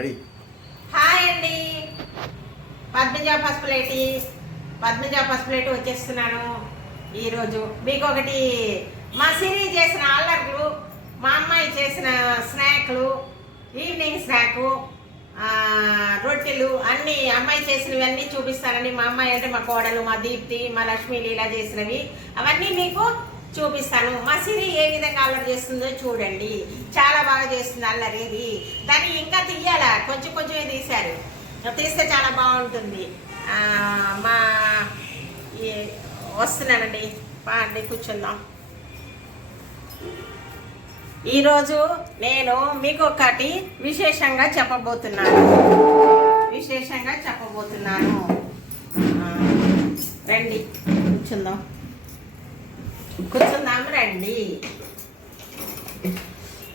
Ready. Hi అండి, పద్మజ పసుపులేటి వచ్చేస్తున్నాను. ఈరోజు మీకు ఒకటి మా సిరి చేసిన అల్లర్లు, మా అమ్మాయి చేసిన స్నాక్లు, ఈవినింగ్ స్నాక్, రొట్టెలు అన్నీ అమ్మాయి చేసినవి అన్నీ చూపిస్తానండి. మా అమ్మాయి అంటే మా కోడలు, మా దీప్తి, మా లక్ష్మి లీలా చేసినవి అవన్నీ మీకు చూపిస్తాను. మా సిరి ఏ విధంగా అల్లరి చేస్తుందో చూడండి. చాలా బాగా చేస్తుంది అల్లరి. ఇది దాన్ని ఇంకా తీయాలా, కొంచెం కొంచెమే తీశారు, తీస్తే చాలా బాగుంటుంది. మా వస్తున్నానండి, అండి కూర్చుందాం. ఈరోజు నేను మీకు ఒకటి విశేషంగా చెప్పబోతున్నాను. రండి కూర్చుందాం రండి.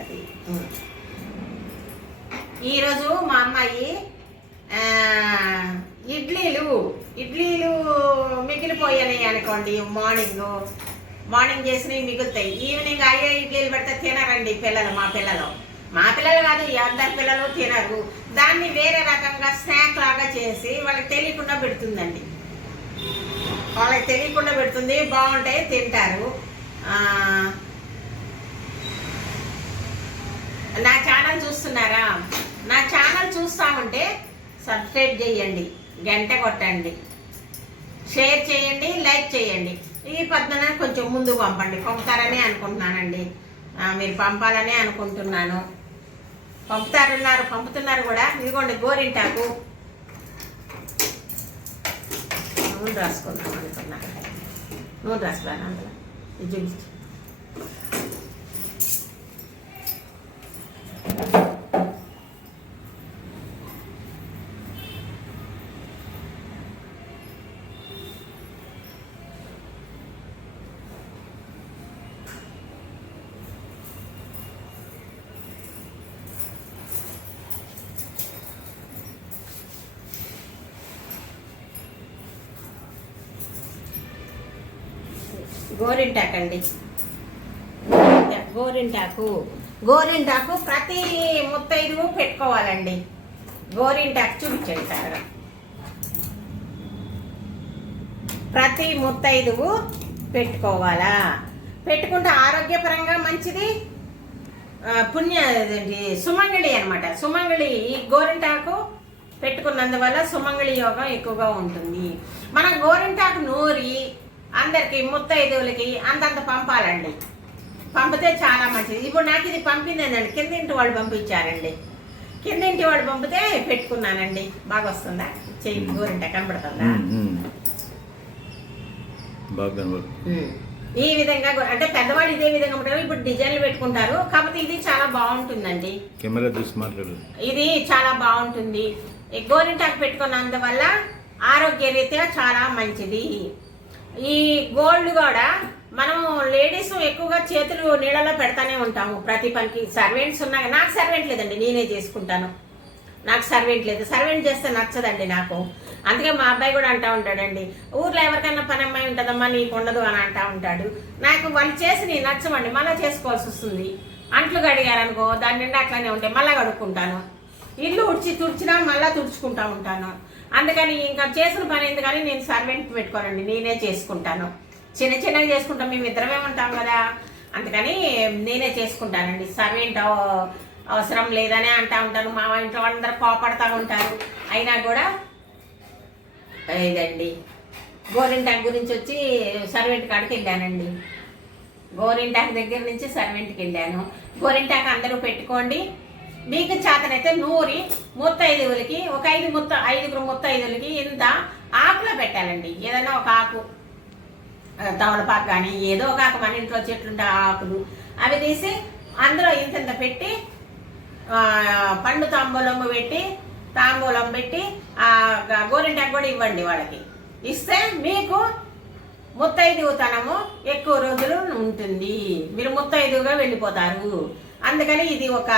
అది ఈరోజు మా అమ్మాయి ఇడ్లీలు మిగిలిపోయాయి అనుకోండి. మార్నింగ్ చేసినవి మిగులుతాయి. ఈవినింగ్ అయ్యే ఇడ్లీలు పెడితే తినరండి పిల్లలు. మా పిల్లలు కాదు, అందరి పిల్లలు తినరు. దాన్ని వేరే రకంగా స్నాక్ లాగా చేసి వాళ్ళకి తెలియకుండా పెడుతుంది. బాగుంటాయి, తింటారు. నా ఛానల్ చూస్తున్నారా? నా ఛానల్ చూస్తా ఉంటే సబ్స్క్రైబ్ చేయండి, గంట కొట్టండి, షేర్ చేయండి, లైక్ చేయండి. ఈ పద్ధన కొంచెం ముందు పంపుతారని అనుకుంటున్నానండి. మీరు పంపాలని అనుకుంటున్నాను. పంపుతున్నారు కూడా. ఇదిగోండి గోరింటాకు. నూనె రాసుకుందాం అనుకున్నాను. నూనె రాసుకున్నాను అందులో. ఇది చూపించు. గోరింటాకు ప్రతి ముత్తైదువు పెట్టుకోవాలండి. గోరింటాకు చూపించండి సార్. ప్రతి ముత్తైదువు పెట్టుకోవాలా? పెట్టుకుంటే ఆరోగ్యపరంగా మంచిది. సుమంగళి అనమాట. సుమంగళి ఈ గోరింటాకు పెట్టుకున్నందువల్ల సుమంగళి యోగం ఎక్కువగా ఉంటుంది. మనం గోరింటాకు నూరి అందరికి ముత్తైదువులకి అంతంత పంపాలండి. పంపితే చాలా మంచిది. ఇప్పుడు నాకు ఇది పంపిందండి, కిందింటి వాళ్ళు పంపించారండి. కిందింటి వాళ్ళు పంపితే పెట్టుకున్నానండి. బాగా వస్తుందా? చెయ్యి గోరింట కనబడుతుందా? ఈ విధంగా అంటే పెద్దవాళ్ళు ఇదే విధంగా ఉంటారు. ఇప్పుడు డిజైన్లు పెట్టుకుంటారు. కాకపోతే ఇది చాలా బాగుంటుందండి. ఇది చాలా బాగుంటుంది. గోరింటాకు పెట్టుకున్నందువల్ల ఆరోగ్య రీత్యా చాలా మంచిది. ఈ గోల్డ్ కూడా మనం లేడీస్ ఎక్కువగా చేతులు నీళ్ళలో పెడతానే ఉంటాము ప్రతి పనికి. సర్వెంట్స్ ఉన్నా, నాకు సర్వెంట్ లేదండి, నేనే చేసుకుంటాను. నాకు సర్వెంట్ లేదు. సర్వెంట్ చేస్తే నచ్చదండి నాకు. అందుకే మా అబ్బాయి కూడా అంటూ ఉంటాడండి, ఊర్లో ఎవరికైనా పని అమ్మాయి ఉంటుందమ్మా నీకు ఉండదు అని అంటూ ఉంటాడు. నాకు వాళ్ళు చేసి నేను నచ్చమండి, మళ్ళీ చేసుకోవాల్సి వస్తుంది. అంట్లు కడిగారనుకో దాని నిండా అట్లానే ఉంటాయి, మళ్ళీ కడుక్కుంటాను. ఇల్లు తుడిచినా మళ్ళీ తుడుచుకుంటూ ఉంటాను. అందుకని ఇంకా చేసిన పని ఎందుకని నేను సర్వెంట్ పెట్టుకోనండి, నేనే చేసుకుంటాను. చిన్నగా చేసుకుంటాం, మేము ఇద్దరమే ఉంటాం కదా, అందుకని నేనే చేసుకుంటానండి. సర్వెంట్ అవసరం లేదనే అంటూ ఉంటారు. మా ఇంట్లో వాళ్ళందరూ కోపడతా ఉంటారు. అయినా కూడా ఇదండి గోరింటాకు గురించి వచ్చి సర్వెంట్ కాడికి వెళ్ళానండి. గోరింటాకు దగ్గర నుంచి సర్వెంట్కి వెళ్ళాను. గోరింటాకు అందరూ పెట్టుకోండి. మీకు చేతనైతే నూరి ముత్తైదువులకి ఒక ఐదుగురు ముత్తైదువులకి ఇంత ఆకులో పెట్టాలండి. ఏదైనా ఒక ఆకు, తమలపాకు కానీ ఏదో ఒక ఆకు, మన ఇంట్లో చెట్లుంటే ఆకులు అవి తీసి అందులో ఇంత పెట్టి పండు తాంబూలం పెట్టి గోరింటాకు కూడా ఇవ్వండి వాళ్ళకి. ఇస్తే మీకు ముత్తైదువుతనము ఎక్కువ రోజులు ఉంటుంది. మీరు ముత్తైదువుగా వెళ్ళిపోతారు. అందుకని ఇది ఒక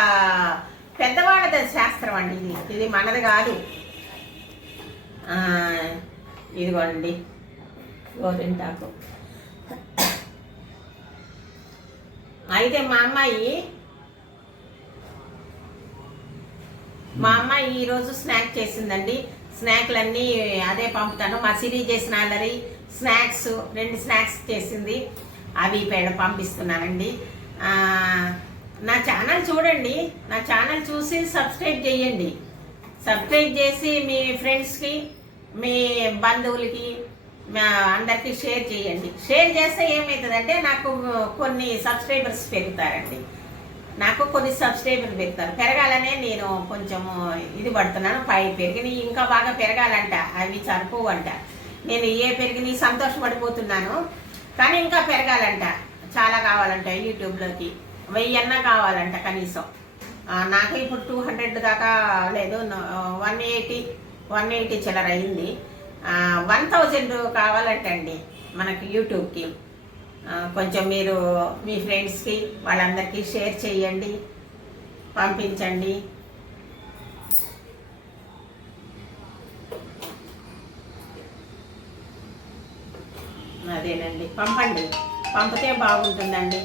పెద్దవాళ్ళ శాస్త్రం అండి. ఇది మనది కాదు. ఇదిగోండి గోరింటాకు. అయితే మా అమ్మాయి మా అమ్మ ఈ రోజు స్నాక్ చేసిందండి. స్నాక్లన్నీ అదే పంపుతాను. మా సిరి చేసిన అల్లరి స్నాక్స్ 2 స్నాక్స్ చేసింది, అవి పంపిస్తున్నానండి. నా ఛానల్ చూడండి, నా ఛానల్ చూసి సబ్స్క్రైబ్ చేయండి. సబ్స్క్రైబ్ చేసి మీ ఫ్రెండ్స్కి, మీ బంధువులకి, అందరికీ షేర్ చేయండి. షేర్ చేస్తే ఏమవుతుందంటే నాకు కొన్ని సబ్స్క్రైబర్స్ పెరుగుతారండి. నాకు కొన్ని సబ్స్క్రైబర్లు పెరగాలనే నేను కొంచెం ఇది పడుతున్నాను. పెరిగినవి ఇంకా బాగా పెరగాలంట, అవి సరిపోవంట. నేను పెరిగినవి సంతోషపడిపోతున్నాను, కానీ ఇంకా పెరగాలంట, చాలా కావాలంట. యూట్యూబ్లోకి 1000 కావాలంట కనీసం. నాకు ఇప్పుడు 200 దాకా లేదు, 180 చిల్లర అయింది. 1000 కావాలంటండి మనకి యూట్యూబ్కి. కొంచెం మీరు మీ ఫ్రెండ్స్కి వాళ్ళందరికీ షేర్ చేయండి, పంపించండి. అదేనండి, పంపండి, పంపితే బాగుంటుందండి.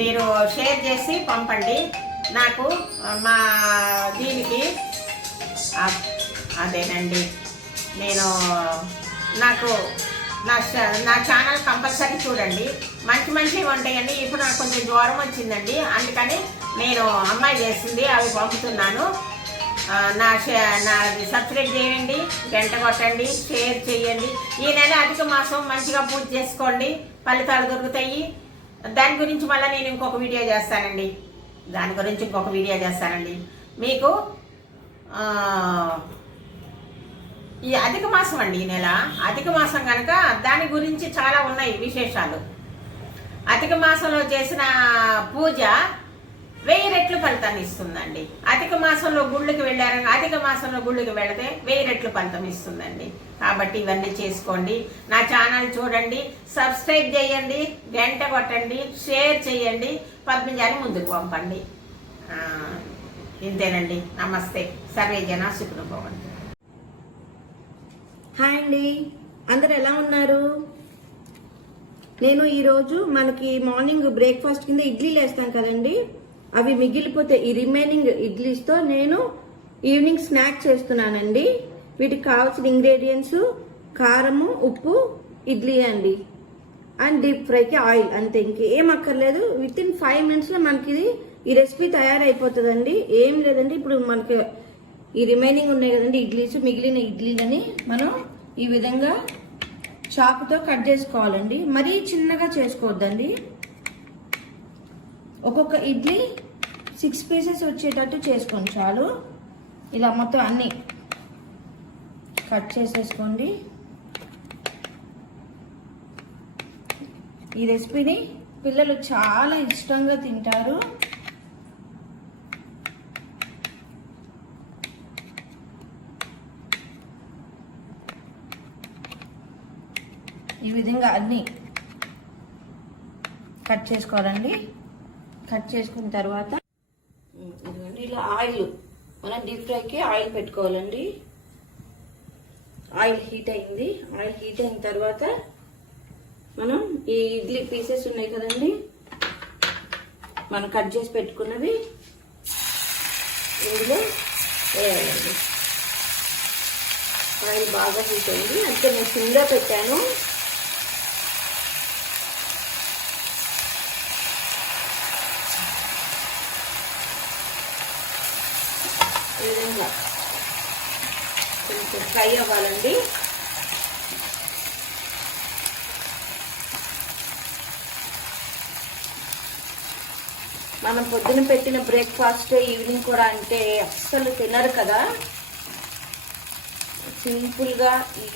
మీరు షేర్ చేసి పంపండి నాకు. మా దీనికి అదేనండి, నేను నాకు నా ఛానల్ కంపల్సరీ చూడండి. మంచి ఉంటాయండి. ఇప్పుడు నాకు కొంచెం జ్వరం వచ్చిందండి, అందుకని నేను అమ్మాయి చేసింది అవి పంపుతున్నాను. నాది సబ్స్క్రైబ్ చేయండి, గంట కొట్టండి, షేర్ చేయండి. ఈ నెల అధిక మాసం మంచిగా పూజ చేసుకోండి, ఫలితాలు దొరుకుతాయి. దాని గురించి మళ్ళీ నేను ఇంకొక వీడియో చేస్తానండి. మీకు ఈ అధిక మాసం అండి, ఈ నెల అధిక మాసం కనుక దాని గురించి చాలా ఉన్నాయి విశేషాలు. అధిక మాసంలో చేసిన పూజ 1000 రెట్లు ఫలితాన్ని ఇస్తుందండి. అధిక మాసంలో గుళ్ళకి వెళ్ళారని అధిక మాసంలో గుళ్ళకి వెళితే 1000 రెట్లు ఫలితం ఇస్తుందండి. కాబట్టి ఇవన్నీ చేసుకోండి. నా ఛానల్ చూడండి, సబ్స్క్రైబ్ చేయండి, గంట కొట్టండి, షేర్ చేయండి, పద్మజాని ముందుకు పంపండి. ఇంతేనండి. నమస్తే. సర్వే జన సుఖినో భవంతు. హాయ్ అండి, అందరు ఎలా ఉన్నారు? నేను ఈరోజు మనకి మార్నింగ్ బ్రేక్ఫాస్ట్ కింద ఇడ్లీలు వేస్తాం కదండి, అవి మిగిలిపోతే ఈ రిమైనింగ్ ఇడ్లీస్తో నేను ఈవినింగ్ స్నాక్ చేస్తున్నానండి. వీటికి కావాల్సిన ఇంగ్రీడియంట్స్ కారము, ఉప్పు, ఇడ్లీ అండి, అండ్ డీప్ ఫ్రైకి ఆయిల్, అంతే. ఇంకేం అక్కర్లేదు. విత్ ఇన్ 5 minutesలో మనకి ఈ రెసిపీ తయారైపోతుందండి. ఏం లేదండి, ఇప్పుడు మనకి ఈ రిమైనింగ్ ఉన్నాయి కదండి ఇడ్లీస్, మిగిలిన ఇడ్లీలని మనం ఈ విధంగా చాకుతో కట్ చేసుకోవాలండి. మరీ చిన్నగా చేసుకోవద్దండి. ఒక్కొక్క ఇడ్లీ 6 pieces వచ్చేటట్టు చేసుకోండి చాలు. ఇలా మొత్తం అన్ని కట్ చేసేసుకోండి. ఈ రెసిపీని పిల్లలు చాలా ఇష్టంగా తింటారు. ఈ విధంగా అన్ని కట్ చేసుకోవాలండి. కట్ చేసుకున్న తర్వాత ఇలా ఆయిల్, మనం డీప్ ఫ్రైకి ఆయిల్ పెట్టుకోవాలండి. ఆయిల్ హీట్ అయింది. ఆయిల్ హీట్ అయిన తర్వాత మనం ఈ ఇడ్లీ పీసెస్ ఉన్నాయి కదండి, మనం కట్ చేసి పెట్టుకున్నవి ఇందులో వేయాలండి. ఆయిల్ బాగా హీట్ అయింది, అంటే నేను సిమ్లో పెట్టాను. ఈ విధంగా కొంచెం ఫ్రై అవ్వాలండి. మనం పొద్దున పెట్టిన బ్రేక్ఫాస్ట్ ఈవినింగ్ కూడా అంటే అస్సలు తినరు కదా. సింపుల్గా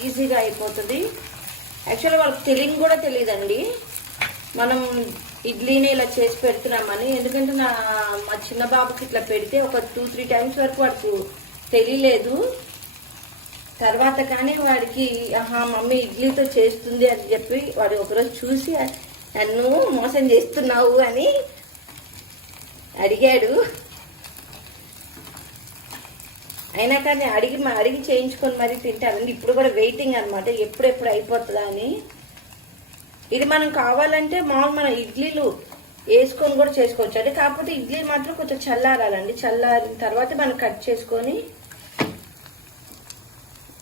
ఈజీగా అయిపోతుంది. యాక్చువల్గా వాళ్ళకి తెలియని కూడా తెలియదండి మనం ఇడ్లీని ఇలా చేసి పెడుతున్నామని. ఎందుకంటే మా చిన్న బాబుకి ఇట్లా పెడితే ఒక 2-3 times వరకు వాడికి తెలియలేదు. తర్వాత కానీ వాడికి మమ్మీ ఇడ్లీతో చేస్తుంది అని చెప్పి వాడు ఒకరోజు చూసి నన్ను మోసం చేస్తున్నావు అని అడిగాడు. అయినా కానీ అడిగి చేయించుకొని మరీ తింటారండి. ఇప్పుడు కూడా వెయిటింగ్ అనమాట, ఎప్పుడెప్పుడు అయిపోతుందా అని. ఇది మనం కావాలంటే మన ఇడ్లీలు వేసుకొని కూడా చేసుకోవచ్చు అండి. కాకపోతే ఇడ్లీ మాత్రం కొంచెం చల్లారాలండి. చల్లారిన తర్వాత మనం కట్ చేసుకొని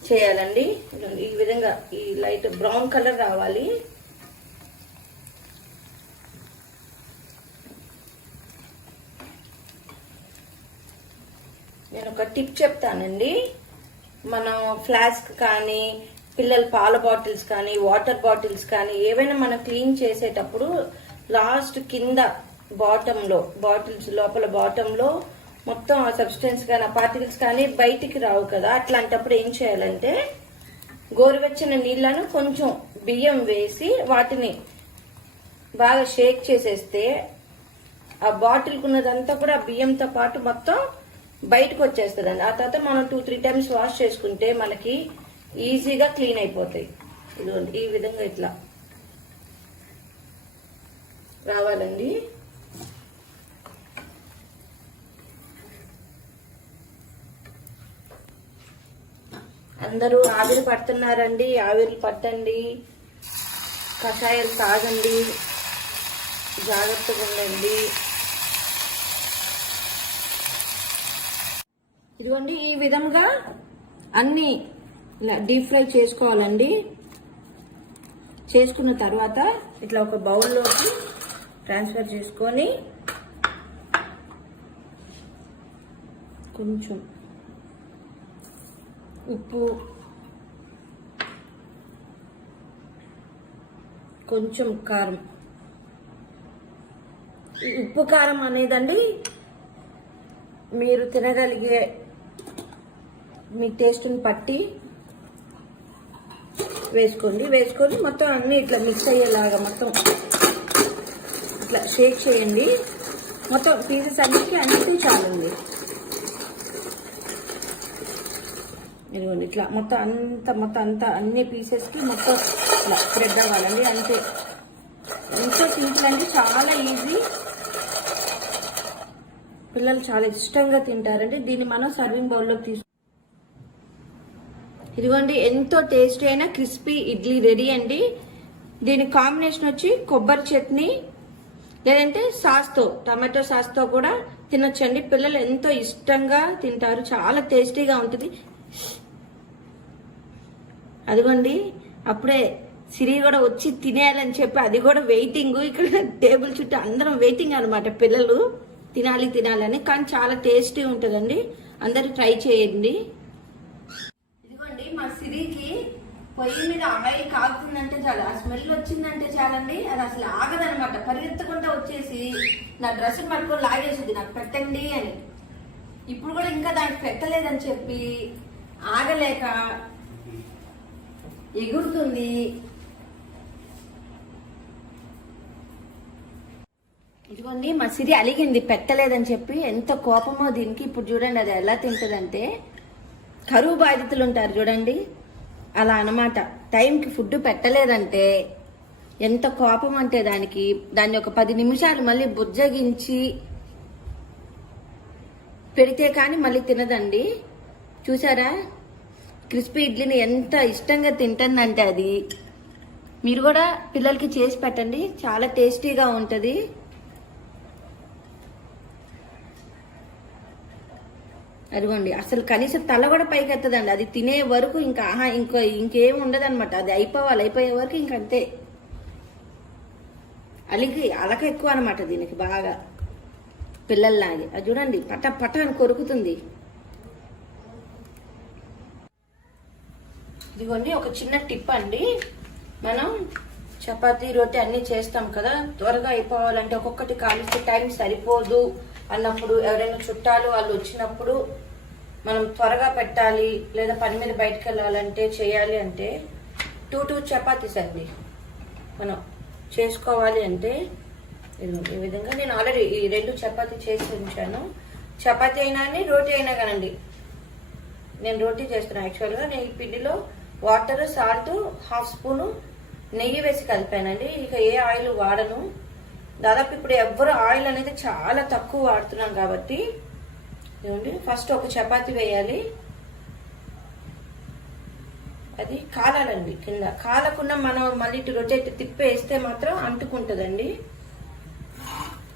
చేయాలండి. ఈ విధంగా ఈ లైట్ బ్రౌన్ కలర్ రావాలి. నేను ఒక టిప్ చెప్తానండి. మనం ఫ్లాస్క్ కానీ పిల్లల పాల బాటిల్స్ కానీ వాటర్ బాటిల్స్ కానీ ఏవైనా మనం క్లీన్ చేసేటప్పుడు లాస్ట్ కింద బాటంలో బాటిల్స్ లోపల బాటంలో మొత్తం ఆ సబ్స్టెన్స్ కానీ పార్టికల్స్ కానీ బయటికి రావు కదా. అట్లాంటప్పుడు ఏం చేయాలంటే గోరువెచ్చని నీళ్లను కొంచెం బియ్యం వేసి వాటిని బాగా షేక్ చేసేస్తే ఆ బాటిల్ కున్నదంతా కూడా బియ్యంతో పాటు మొత్తం బయటకు వచ్చేస్తుందండి. ఆ తర్వాత మనం 2-3 టైమ్స్ వాష్ చేసుకుంటే మనకి ఈజీగా క్లీన్ అయిపోతాయి. ఇదిగోండి ఈ విధంగా ఇట్లా రావాలండి. అందరూ ఆవిరి పడుతున్నారండి. ఆవిరి పట్టండి, కషాయాలు తాగండి, జాగ్రత్తగా ఉండండి. ఇదిగోండి ఈ విధంగా అన్ని ఇలా డీప్ ఫ్రై చేసుకోవాలండి. చేసుకున్న తర్వాత ఇట్లా ఒక బౌల్లోకి ట్రాన్స్ఫర్ చేసుకొని కొంచెం ఉప్పు, కొంచెం కారం. ఈ ఉప్పు కారం అనేదండి మీరు తినగలిగే మీ టేస్ట్ని పట్టి వేసుకోండి. వేసుకొని మొత్తం అన్ని ఇట్లా మిక్స్ అయ్యేలాగా మొత్తం ఇట్లా షేక్ చేయండి. మొత్తం పీసెస్ అన్నిటి చాలండి. ఇదిగోండి ఇట్లా మొత్తం అంతా అన్ని పీసెస్కి మొత్తం ఇట్లా స్ప్రెడ్ అవ్వాలండి. అంతే, ఎంతో సింపుల్ అండి, చాలా ఈజీ. పిల్లలు చాలా ఇష్టంగా తింటారండి. దీన్ని మనం సర్వింగ్ బౌల్లోకి తీసుకు. ఇదిగోండి ఎంతో టేస్టీ అయిన క్రిస్పీ ఇడ్లీ రెడీ అండి. దీని కాంబినేషన్ వచ్చి కొబ్బరి చట్నీ లేదంటే సాస్తో, టమాటో సాస్తో కూడా తినొచ్చండి. పిల్లలు ఎంతో ఇష్టంగా తింటారు, చాలా టేస్టీగా ఉంటుంది. అదిగోండి అప్పుడే సిరి కూడా వచ్చి తినేయాలని చెప్పి అది కూడా వెయిటింగ్. ఇక్కడ టేబుల్ చుట్టూ అందరం వెయిటింగ్ అనమాట, పిల్లలు తినాలి తినాలని. కానీ చాలా టేస్టీ ఉంటుందండి, అందరూ ట్రై చేయండి. ఇదిగోండి మా సిరికి పొయ్యి మీద ఆయిల్ కాగుతుందంటే చాలు, ఆ స్మెల్ వచ్చిందంటే చాలండి, అది అసలు ఆగదనమాట. పరిగెత్తకుండా వచ్చేసి నా డ్రెస్ పట్టుకొని లాగేసింది నాకు పెట్టండి అని. ఇప్పుడు కూడా ఇంకా దానికి పెట్టలేదని చెప్పి ఆగలేక ఎగురుతుంది. ఇదిగోండి మా సిరి అలిగింది పెట్టలేదని చెప్పి. ఎంత కోపమో దీనికి. ఇప్పుడు చూడండి అది ఎలా తింటదంటే, కరువు బాధితులు ఉంటారు చూడండి, అలా అన్నమాట. టైంకి ఫుడ్ పెట్టలేదంటే ఎంత కోపం అంటే దాన్ని ఒక 10 నిమిషాలు మళ్ళీ బుజ్జగించి పెడితే కానీ మళ్ళీ తినదండి. చూసారా క్రిస్పీ ఇడ్లీని ఎంత ఇష్టంగా తింటుందంటే అది. మీరు కూడా పిల్లలకి చేసి పెట్టండి, చాలా టేస్టీగా ఉంటుంది. అదిగోండి అసలు కనీసం తల కూడా పైకి ఎత్తదండి. అది తినే వరకు ఇంకా ఇంకేం ఉండదన్నమాట. అది అయిపోయే వరకు ఇంకంతే. అలక ఎక్కువ అనమాట దీనికి బాగా, పిల్లల్లాగే. అది చూడండి పట అని కొరుకుతుంది. ఇదిగోండి ఒక చిన్న టిప్ అండి. మనం చపాతీ రోటీ అన్ని చేస్తాం కదా, త్వరగా అయిపోవాలంటే ఒక్కొక్కటి కాలిస్తే టైం సరిపోదు అన్నప్పుడు, ఎవరైనా చుట్టాలు వాళ్ళు వచ్చినప్పుడు మనం త్వరగా పెట్టాలి లేదా పని మీద బయటకు వెళ్ళాలంటే చేయాలి అంటే 2 చపాతీస్ అండి మనం చేసుకోవాలి అంటే ఈ విధంగా. నేను ఆల్రెడీ ఈ 2 చపాతీ చేసి ఉంచాను. చపాతీ అయినా రోటీ అయినా కానండి. నేను రోటీ చేస్తున్నాను యాక్చువల్గా. నేను ఈ పిండిలో వాటర్, సాల్ట్, 1/2 స్పూను నెయ్యి వేసి కలిపానండి. ఇక ఏ ఆయిల్ వాడను. దాదాపు ఇప్పుడు ఎవ్వరు ఆయిల్ అనేది చాలా తక్కువ వాడుతున్నాం కాబట్టి. ఇవ్వండి ఫస్ట్ ఒక చపాతీ వేయాలి, అది కాలాలండి. కింద కాలకుండా మనం మళ్ళీ ఇటు రొటేట్ తిప్పేస్తే మాత్రం అంటుకుంటుందండి.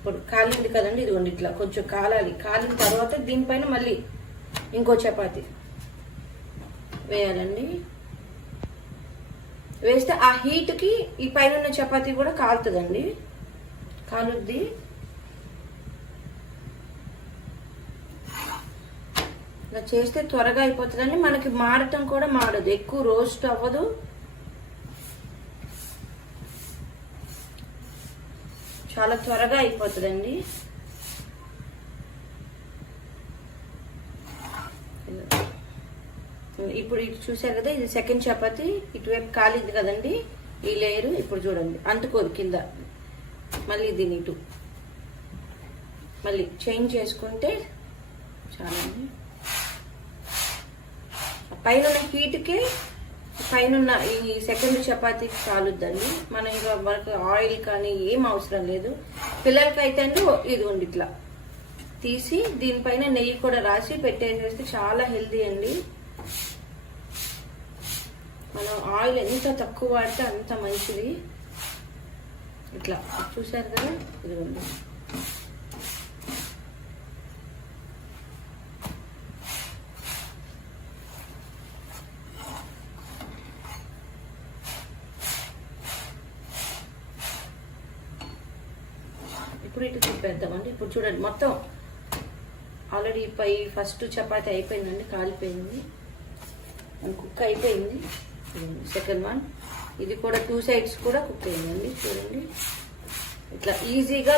ఇప్పుడు కాలింది కదండి, ఇదిగోండి ఇట్లా కొంచెం కాలాలి. కాలిన తర్వాత దీనిపైన మళ్ళీ ఇంకో చపాతి వేయాలండి. వేస్తే ఆ హీట్కి ఈ పైన ఉన్న చపాతీ కూడా కాలుతుందండి, కాలుద్ది. ఇలా చేస్తే త్వరగా అయిపోతుందండి. మనకి మాడటం కూడా మాడదు, ఎక్కువ రోస్ట్ అవ్వదు. చాలా త్వరగా అయిపోతుందండి. ఇప్పుడు ఇటు చూసారు కదా, ఇది సెకండ్ చపాతి. ఇటువైపు కాలింది కదండి ఈ లేయరు. ఇప్పుడు చూడండి అంటుకోదు కింద. మళ్ళీ దీని ఇటు మళ్ళీ చేంజ్ చేసుకుంటే చాలండి. పైన హీట్కే పైన ఈ సెకండ్ చపాతీకి కాలుద్దండి. మనం ఇంకా మనకు ఆయిల్ కానీ ఏం అవసరం లేదు. పిల్లలకి అయితే అండి ఇదిగోండి ఇట్లా తీసి దీనిపైన నెయ్యి కూడా రాసి పెట్టేసేస్తే చాలా హెల్దీ అండి. మనం ఆయిల్ ఎంత తక్కువ వాడితే అంత మంచిది. ఇట్లా చూసారు కదా, ఇదిగోండి. ఇప్పుడు ఇటు తిప్పేద్దామండి. ఇప్పుడు చూడండి మొత్తం ఆల్రెడీ ఫస్ట్ చపాతీ అయిపోయిందండి, కాలిపోయింది, కుక్ అయిపోయింది. సెకండ్ వన్ ఇది కూడా 2 sides కూడా కుక్ అయిందండి. చూడండి ఇట్లా ఈజీగా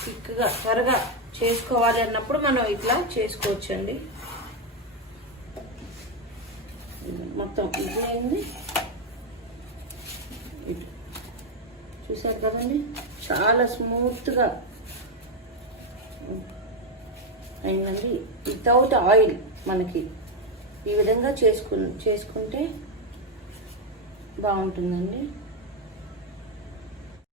క్విక్గా త్వరగా చేసుకోవాలి అన్నప్పుడు మనం ఇట్లా చేసుకోవచ్చండి. మొత్తం ఈజీ అయింది. చూసారు కదండి, చాలా స్మూత్గా అయిందండి. వితౌట్ ఆయిల్ మనకి ఈ విధంగా చేసుకుంటే బాగుంటుందండి.